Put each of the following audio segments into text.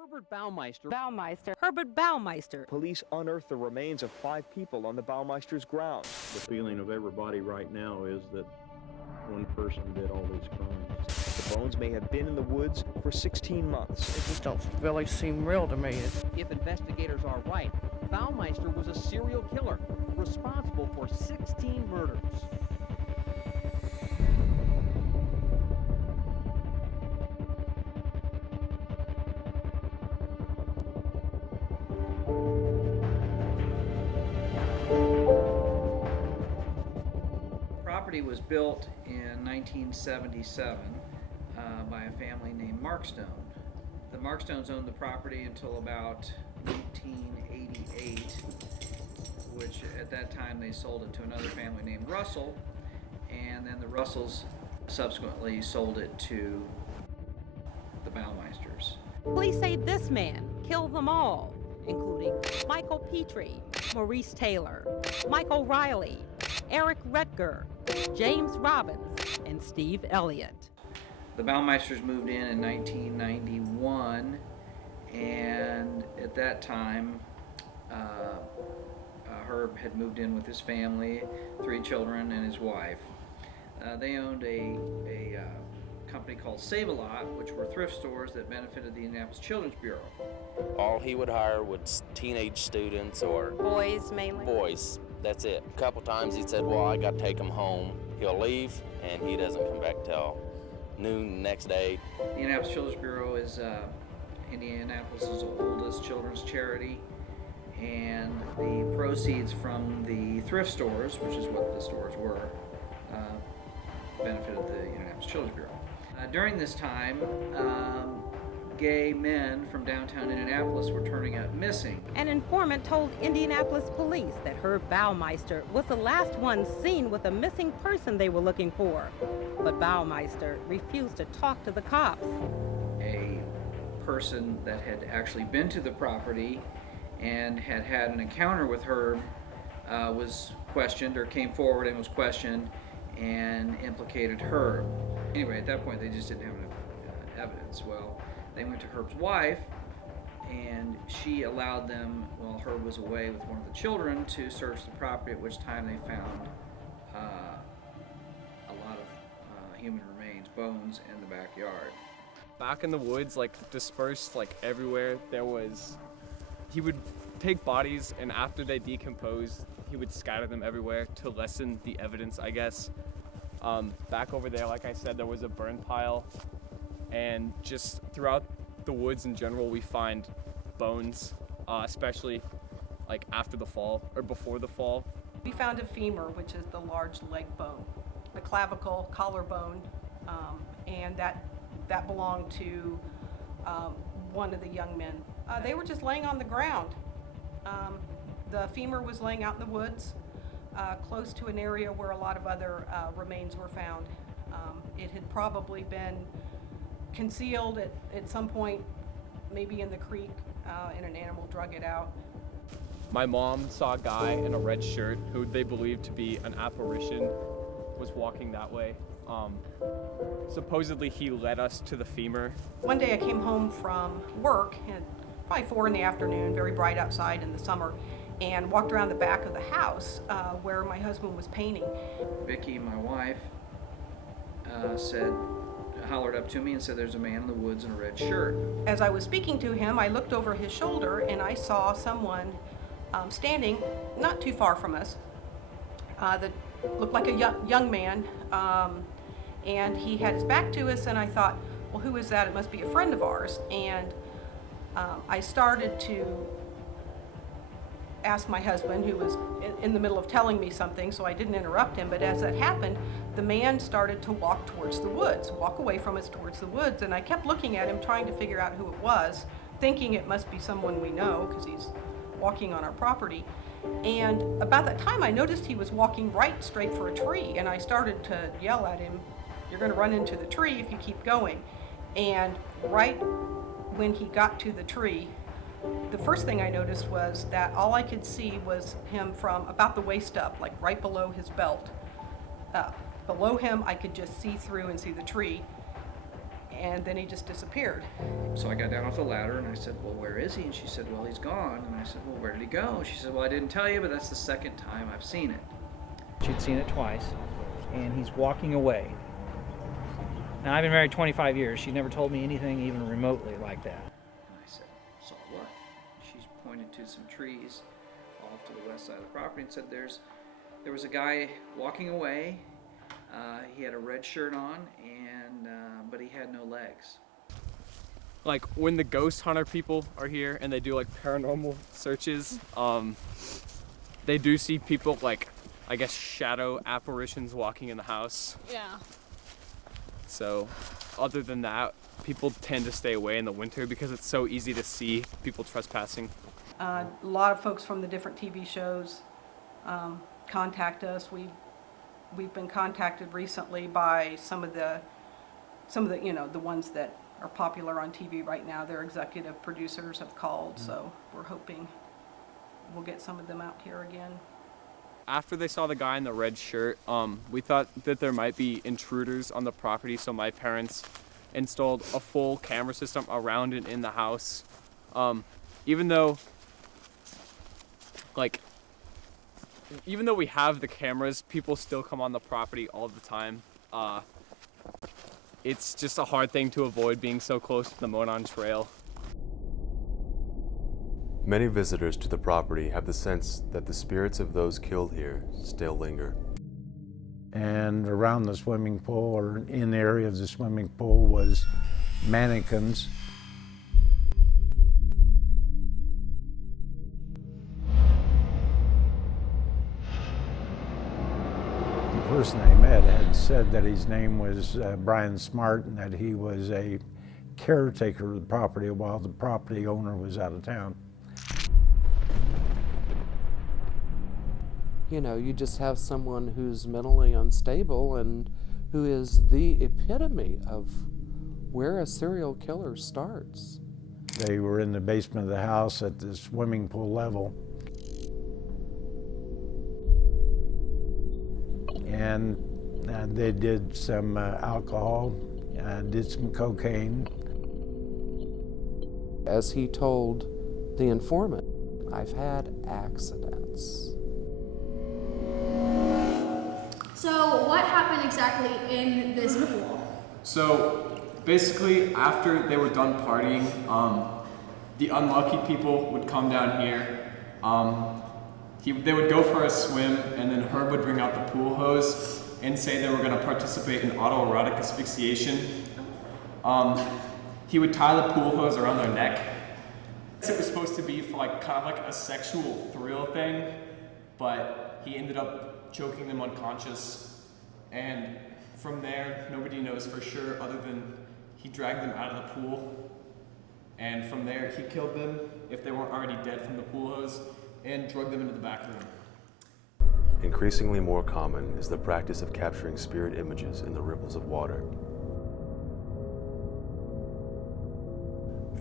Herbert Baumeister. Herbert Baumeister. Police unearthed the remains of 5 people on the Baumeister's ground. The feeling of everybody right now is that one person did all these crimes. The bones may have been in the woods for 16 months. It just don't really seem real to me. If investigators are right, Baumeister was a serial killer responsible for 16 murders. The property was built in 1977 by a family named Markstone. The Markstones owned the property until about 1988, which at that time they sold it to another family named Russell, and then the Russells subsequently sold it to the Baumeisters. Police say this man killed them all, including Michael Petrie, Maurice Taylor, Michael Riley, Eric Rutger, James Robbins, and Steve Elliott. The Baumeisters moved in 1991, and at that time, Herb had moved in with his family, 3 children, and his wife. They owned a company called Save-A-Lot, which were thrift stores that benefited the Indianapolis Children's Bureau. All he would hire was teenage students or boys mainly. Boys. That's it. A couple times he said, well, I got to take him home. He'll leave, and he doesn't come back till noon the next day. The Indianapolis Children's Bureau is Indianapolis' oldest children's charity, and the proceeds from the thrift stores, which is what the stores were, benefited the Indianapolis Children's Bureau. During this time, gay men from downtown Indianapolis were turning up missing. An informant told Indianapolis police that Herb Baumeister was the last one seen with a missing person they were looking for. But Baumeister refused to talk to the cops. A person that had actually been to the property and had had an encounter with Herb was questioned, or came forward and was questioned, and implicated Herb. Anyway, at that point they just didn't have enough evidence. Well, they went to Herb's wife, and she allowed them, while Herb was away with one of the children, to search the property, at which time they found a lot of human remains, bones, in the backyard. Back in the woods, dispersed everywhere, he would take bodies, and after they decomposed, he would scatter them everywhere to lessen the evidence, I guess. Back over there, like I said, there was a burn pile, and just throughout the woods in general, we find bones, especially after the fall or before the fall. We found a femur, which is the large leg bone, a clavicle, collarbone, and that belonged to one of the young men. They were just laying on the ground. The femur was laying out in the woods, close to an area where a lot of other remains were found. It had probably been concealed at some point, maybe in the creek, and an animal drug it out. My mom saw a guy in a red shirt who they believed to be an apparition was walking that way. Supposedly he led us to the femur. One day I came home from work, and probably 4 in the afternoon, very bright outside in the summer, and walked around the back of the house where my husband was painting. Vicki, my wife, hollered up to me and said, "There's a man in the woods in a red shirt." As I was speaking to him, I looked over his shoulder and I saw someone standing not too far from us that looked like a young man, and he had his back to us, and I thought, well, who is that? It must be a friend of ours. And I started to ask my husband, who was in the middle of telling me something, so I didn't interrupt him, but as that happened, the man started to walk towards the woods, walk away from us towards the woods, and I kept looking at him, trying to figure out who it was, thinking it must be someone we know, because he's walking on our property. And about that time, I noticed he was walking right straight for a tree, and I started to yell at him, "You're going to run into the tree if you keep going." And right when he got to the tree, the first thing I noticed was that all I could see was him from about the waist up, right below his belt. Below him, I could just see through and see the tree. and then he just disappeared. So I got down off the ladder and I said, well, where is he? And she said, well, he's gone. And I said, well, where did he go? She said, well, I didn't tell you, but that's the second time I've seen it. She'd seen it twice, and he's walking away. Now, I've been married 25 years. She never told me anything even remotely like that. And I said, saw what? She's pointed to some trees off to the west side of the property and said, there was a guy walking away. He had a red shirt on, and but he had no legs. Like when the ghost hunter people are here and they do like paranormal searches, they do see people like, I guess, shadow apparitions walking in the house. Yeah. So other than that, people tend to stay away in the winter because it's so easy to see people trespassing. A lot of folks from the different TV shows contact us. We've been contacted recently by some of the the ones that are popular on TV right now. Their executive producers have called, so we're hoping we'll get some of them out here again. After they saw the guy in the red shirt, we thought that there might be intruders on the property, so my parents installed a full camera system around and in the house. Even though we have the cameras, people still come on the property all the time. It's just a hard thing to avoid being so close to the Monon Trail. Many visitors to the property have the sense that the spirits of those killed here still linger. And around the swimming pool, or in the area of the swimming pool, was mannequins. The person I met had said that his name was Brian Smart and that he was a caretaker of the property while the property owner was out of town. You know, you just have someone who's mentally unstable and who is the epitome of where a serial killer starts. They were in the basement of the house at the swimming pool level. And they did some alcohol, did some cocaine. As he told the informant, I've had accidents. So what happened exactly in this pool? So basically, after they were done partying, the unlucky people would come down here. They would go for a swim, and then Herb would bring out the pool hose and say they were going to participate in autoerotic asphyxiation. He would tie the pool hose around their neck. It was supposed to be for kind of like a sexual thrill thing, but he ended up choking them unconscious. And from there, nobody knows for sure other than he dragged them out of the pool. And from there, he killed them if they weren't already dead from the pool hose, and drug them into the back room. Increasingly more common is the practice of capturing spirit images in the ripples of water.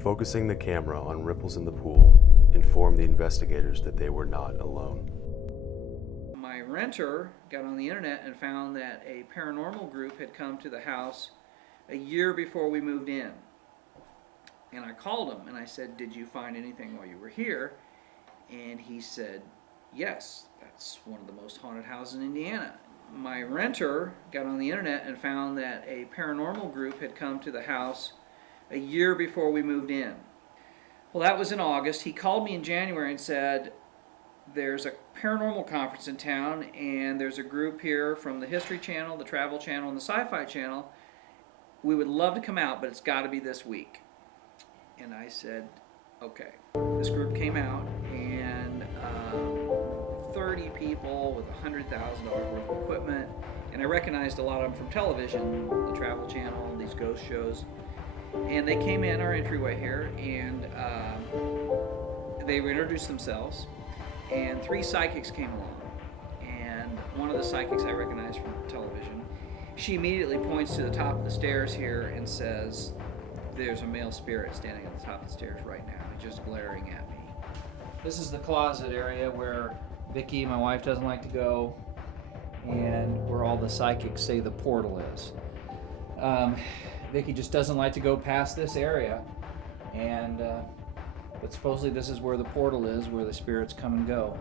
Focusing the camera on ripples in the pool informed the investigators that they were not alone. My renter got on the internet and found that a paranormal group had come to the house a year before we moved in. And I called him and I said, did you find anything while you were here? And he said, yes, that's one of the most haunted houses in Indiana. My renter got on the internet and found that a paranormal group had come to the house a year before we moved in. Well, that was in August. He called me in January and said, there's a paranormal conference in town, and there's a group here from the History Channel, the Travel Channel, and the Sci-Fi Channel. We would love to come out, but it's got to be this week. And I said, okay. This group came out, and 30 people with $100,000 worth of equipment, and I recognized a lot of them from television, the Travel Channel, these ghost shows. And they came in our entryway here, and they introduced themselves, and 3 psychics came along. And one of the psychics I recognized from television, she immediately points to the top of the stairs here and says, there's a male spirit standing at the top of the stairs right now, just glaring at me. This is the closet area where Vicki, my wife, doesn't like to go, and where all the psychics say the portal is. Vicky just doesn't like to go past this area, and but supposedly this is where the portal is, where the spirits come and go.